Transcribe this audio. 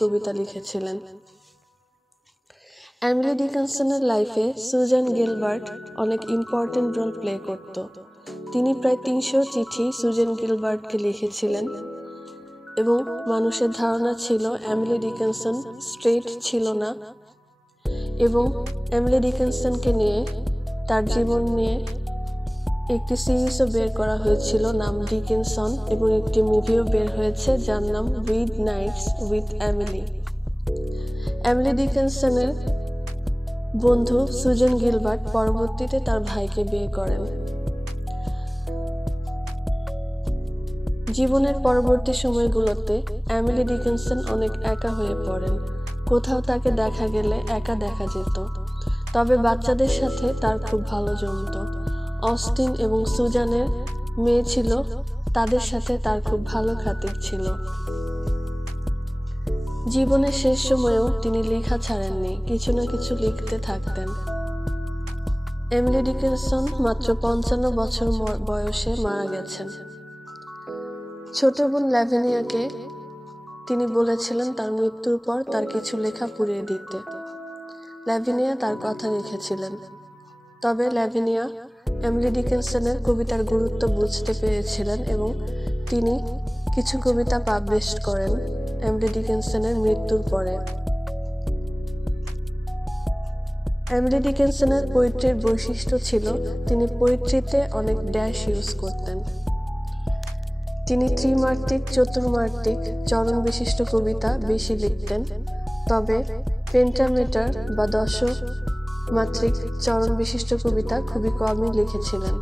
কবিতা লিখেছিলেন। এমিলি ডিকিনসনের লাইফে Suzanne Gilbert অনেক ইম্পর্টেন্ট রোল প্লে করত। তিনি প্রায় 300 চিঠি সুজান গিলবার্টকে লিখেছিলেন এবং মানুষের ধারণা ছিল এমিলি ডিকিনসন স্ট্রেট ছিল না, এবং এমিলি ডিকিনসনকে নিয়ে, তার জীবন নিয়ে একটি সিরিজও বের করা হয়েছিল নাম ডিকিনসন, এবং একটি মুভিও বের হয়েছে যার নাম wild nights with Emily. Emily ডিকিনসনের বন্ধু সুজান গিলবার্ট পরবর্তীতে তার ভাইকে বিয়ে করেন। জীবনের পরবর্তী সময়গুলোতে এমিলি ডিকিনসন অনেক একা হয়ে পড়েন। কোথাও তাকে দেখা গেলে একা দেখা যেত, তবে বাচ্চাদের সাথে তার খুব ভালো জমত। অস্টিন এবং সুজানের মেয়ে ছিল, তাদের সাথে তার খুব ভালো খাতির ছিল। জীবনের শেষ সময়েও তিনি লেখা ছাড়েননি, কিছু না কিছু লিখতে থাকতেন। এমিলি ডিকিনসন মাত্র 55 বছর বয়সে মারা গেছেন। ছোট বোন ল্যাভিনিয়াকে তিনি বলেছিলেন তার মৃত্যুর পর তার কিছু লেখা পুড়িয়ে দিতে। ল্যাভিনিয়া তার কথা রেখেছিলেন, তবে ল্যাভিনিয়া এমিলি ডিকিনসনের কবিতার গুরুত্ব বুঝতে পেরেছিলেন এবং তিনি কিছু কবিতা পাবলিশ করেন এমিলি ডিকিনসনের মৃত্যুর পরে। এমিলি ডিকিনসনের পোয়েট্রির বৈশিষ্ট্য ছিল তিনি পোয়েট্রিতে অনেক ড্যাশ ইউজ করতেন। তিনি ত্রিমাত্রিক, চতুর্মাত্রিক, চরণ বিশিষ্ট কবিতা বেশি লিখতেন, তবে পেন্টামিটার বা দশমাত্রিক চরণ বিশিষ্ট কবিতা খুবই কমই লিখেছিলেন।